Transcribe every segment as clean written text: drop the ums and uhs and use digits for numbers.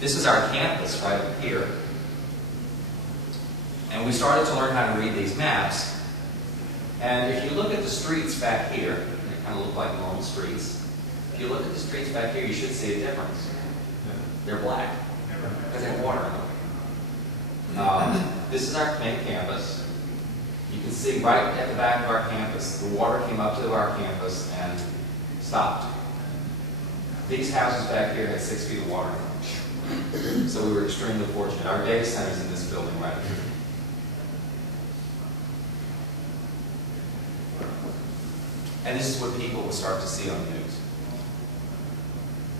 This is our campus right up here. And we started to learn how to read these maps. And if you look at the streets back here, they kind of look like normal streets. If you look at the streets back here, you should see a difference. They're black because they have water in them. This is our main campus. You can see right at the back of our campus, the water came up to our campus and stopped. These houses back here had 6 feet of water in them. So we were extremely fortunate. Our data center is in this building right here. And this is what people will start to see on the news.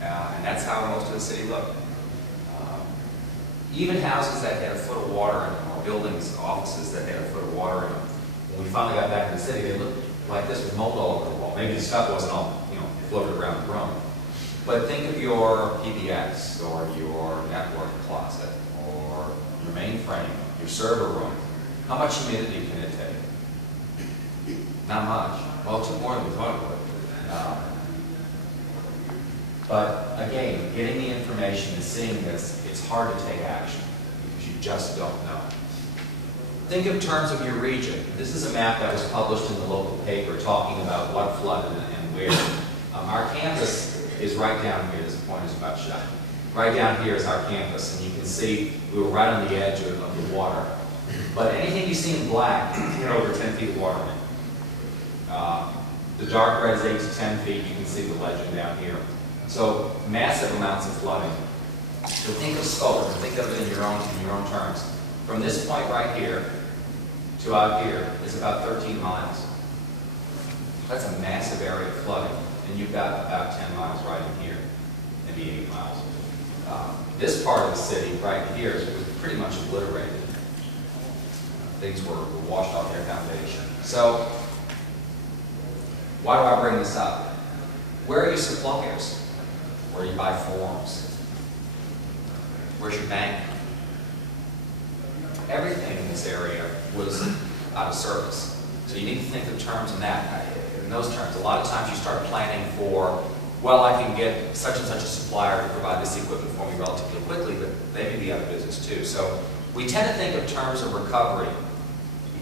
And that's how most of the city looked. Even houses that had a foot of water in them, or buildings, offices that had a foot of water in them, when we finally got back in the city, they looked like this with mold all over the wall. Maybe the stuff wasn't all, floated around the room. But think of your PBX, or your network closet, or your mainframe, your server room. How much humidity can it take? Not much. Well, it took more than we thought it would. But again, getting the information and seeing this, it's hard to take action because you just don't know. Think in terms of your region. This is a map that was published in the local paper talking about what flooded and where. Our campus is right down here. This point is about shut. Right down here is our campus, and you can see we were right on the edge of the water. But anything you see in black had over 10 feet of water in it. The dark red is 8 to 10 feet. You can see the legend down here. So massive amounts of flooding. So think of Sungard, think of it in your own terms. From this point right here to out here is about 13 miles. That's a massive area of flooding. And you've got about 10 miles right in here, maybe 8 miles. This part of the city right here was pretty much obliterated. Things were washed off their foundation. So why do I bring this up? Where are your suppliers? Where do you buy forms? Where's your bank? Everything in this area was out of service. So you need to think of terms in that. In those terms, a lot of times you start planning for, well, I can get such and such a supplier to provide this equipment for me relatively quickly, but they may be out of business too. So we tend to think of terms of recovery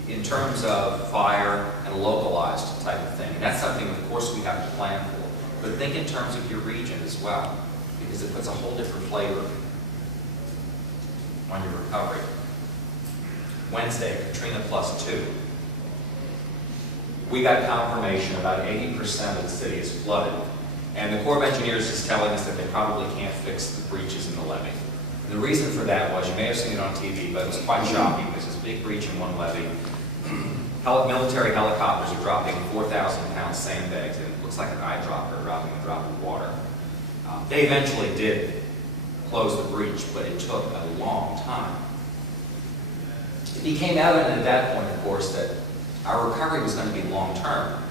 in terms of fire and localized type of thing. And that's something, of course, we have to plan for. But think in terms of your region as well, because it puts a whole different flavor on your recovery. Wednesday, Katrina +2. We got confirmation about 80% of the city is flooded. And the Corps of Engineers is telling us that they probably can't fix the breaches in the levee. And the reason for that was, you may have seen it on TV, but it was quite shocking. There's this big breach in one levee. Military helicopters are dropping 4,000-pound sandbags, and it looks like an eyedropper dropping a drop of water. They eventually did close the breach, but it took a long time. It became evident at that point, of course, that our recovery was going to be long-term,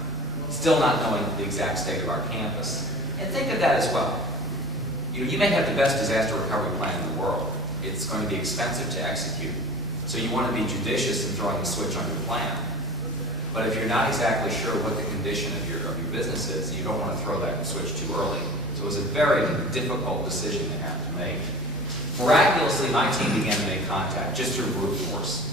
still not knowing the exact state of our campus. And think of that as well. You may have the best disaster recovery plan in the world. It's going to be expensive to execute. So you want to be judicious in throwing the switch on your plan. But if you're not exactly sure what the condition of your business is, you don't want to throw that switch too early. So it was a very difficult decision to have to make. Miraculously, my team began to make contact just through brute force.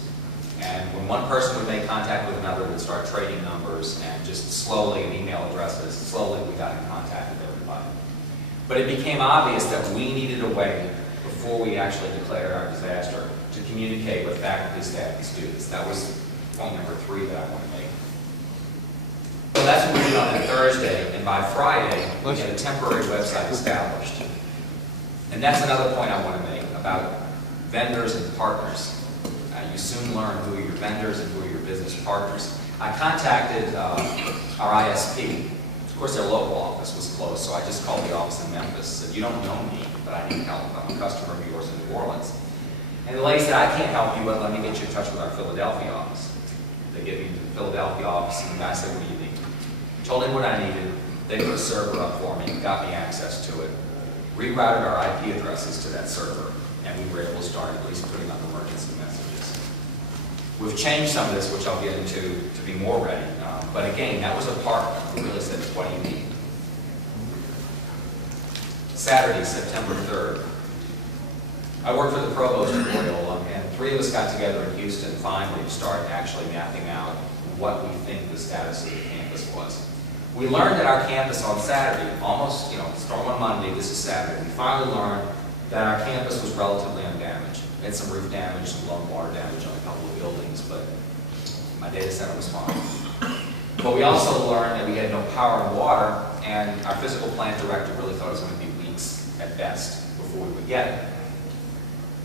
And when one person would make contact with another, we'd start trading numbers, and just slowly, and email addresses, slowly we got in contact with everybody. But it became obvious that we needed a way, before we actually declared our disaster, to communicate with faculty, staff, and students. That was point number 3 that I want to make. So that's what we did on that Thursday, and by Friday, we had a temporary website established. And that's another point I want to make about vendors and partners. You soon learn who are your vendors and who are your business partners. I contacted our ISP. Of course, their local office was closed, so I just called the office in Memphis. Said, you don't know me, but I need help. I'm a customer of yours in New Orleans. And the lady said, I can't help you, but let me get you in touch with our Philadelphia office. They get me to the Philadelphia office, and the guy said, what do you need? Told him what I needed. They put a server up for me, got me access to it, rerouted our IP addresses to that server, and we were able to start at least putting up emergency messages. We've changed some of this, which I'll get into, to be more ready. But again, that was a part we really said, what do you need? Saturday, September 3rd. I worked for the Provost at Loyola, and 3 of us got together in Houston finally to start actually mapping out what we think the status of the campus was. We learned that our campus on Saturday, almost, storm on Monday, this is Saturday, we finally learned that our campus was relatively undamaged. We had some roof damage, some low water damage on a couple of buildings, but my data center was fine. But we also learned that we had no power and water, and our physical plant director really thought it was going to be weeks at best before we would get it.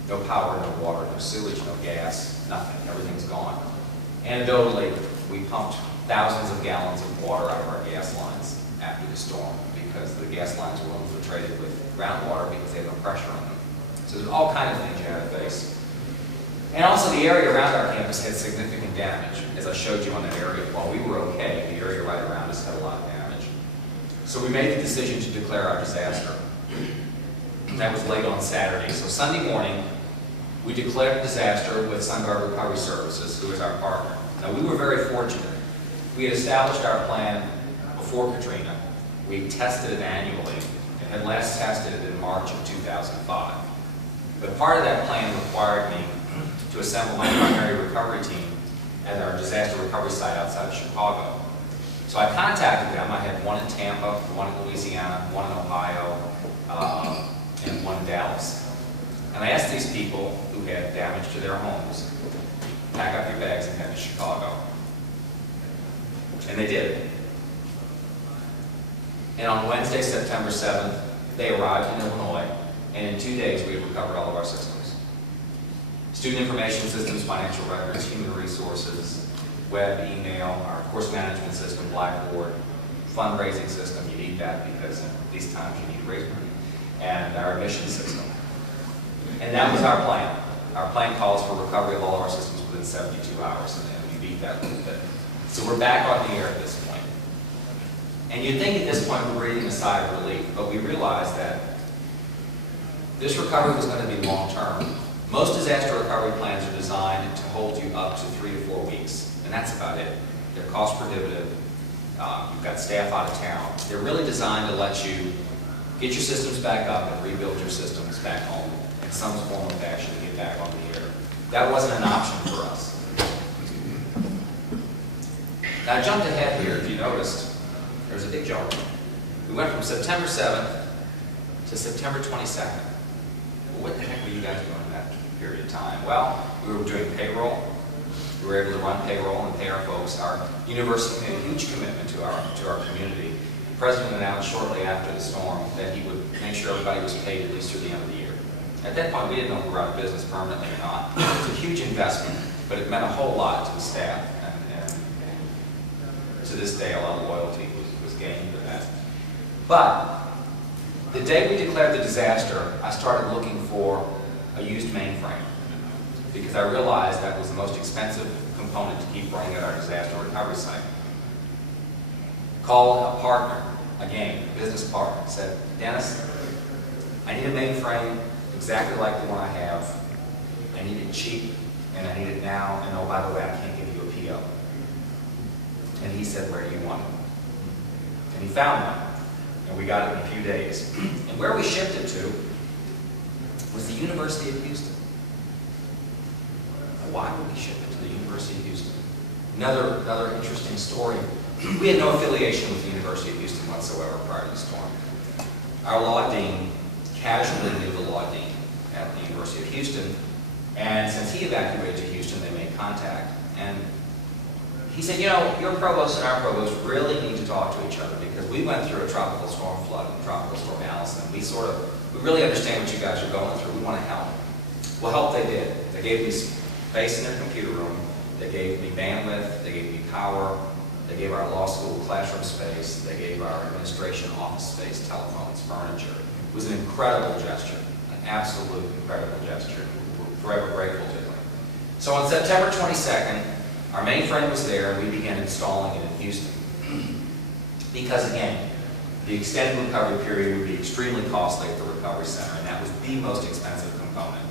No power, no water, no sewage, no gas, nothing. Everything's gone. Anecdotally, we pumped thousands of gallons of water out of our gas lines after the storm because the gas lines were infiltrated with groundwater because they had no pressure on them. So there's all kinds of things you had to face. And also the area around our campus had significant damage. As I showed you on that area, while we were okay, the area right around us had a lot of damage. So we made the decision to declare our disaster. That was late on Saturday. So Sunday morning, we declared a disaster with Sungard Recovery Services, who is our partner. Now, we were very fortunate. We had established our plan before Katrina. We tested it annually and had last tested it in March of 2005. But part of that plan required me to assemble my primary recovery team at our disaster recovery site outside of Chicago. So I contacted them. I had one in Tampa, one in Louisiana, one in Ohio, and one in Dallas. And I asked these people who had damage to their homes, pack up your bags and head to Chicago. And they did. And on Wednesday, September 7th, they arrived in Illinois, and in 2 days we had recovered all of our systems. Student information systems, financial records, human resources, web, email, our course management system, Blackboard, fundraising system, you need that because in these times you need to raise money, and our admissions system. And that was our plan. Our plan calls for recovery of all of our systems within 72 hours, and we beat that a little bit. So we're back on the air at this point. And you'd think at this point we're breathing a sigh of relief, but we realized that this recovery was going to be long-term. Most disaster recovery plans are designed to hold you up to 3 to 4 weeks, and that's about it. They're cost prohibitive. You've got staff out of town. They're really designed to let you get your systems back up and rebuild your systems back home in some form or fashion to get back on the air. That wasn't an option for us. Now I jumped ahead here, if you noticed, there's a big jump. We went from September 7th to September 22nd. Well, what the heck were you guys doing in that period of time? Well, we were doing payroll. We were able to run payroll and pay our folks. Our university made a huge commitment to our community. The president announced shortly after the storm that he would make sure everybody was paid at least through the end of the year. At that point, we didn't know if we were out of business permanently or not. It was a huge investment, but it meant a whole lot to the staff. And to this day, a lot of loyalty was gained for that. But the day we declared the disaster, I started looking for a used mainframe because I realized that was the most expensive component to keep running at our disaster recovery site. Called a partner, again, a business partner, said, Dennis, I need a mainframe exactly like the one I have. I need it cheap, and I need it now, and oh, by the way, I can't give you a PO. And he said, where do you want it? And he found one, and we got it in a few days. And where we shipped it to was the University of Houston. Why would we ship it to the University of Houston? Another interesting story. We had no affiliation with the University of Houston whatsoever prior to the storm. Our law dean casually knew the law dean at the University of Houston, and since he evacuated to Houston, they made contact. And he said, you know, your provost and our provost really need to talk to each other because we went through a tropical storm flood and tropical storm Allison. We really understand what you guys are going through. We want to help. Well, help they did. They gave me space in their computer room. They gave me bandwidth. They gave me power. They gave our law school classroom space. They gave our administration office space, telephones, furniture. It was an incredible gesture, an absolute incredible gesture. We're forever grateful to them. So on September 22nd, our mainframe was there, and we began installing it in Houston. Because again, the extended recovery period would be extremely costly at the recovery center, and that was the most expensive component.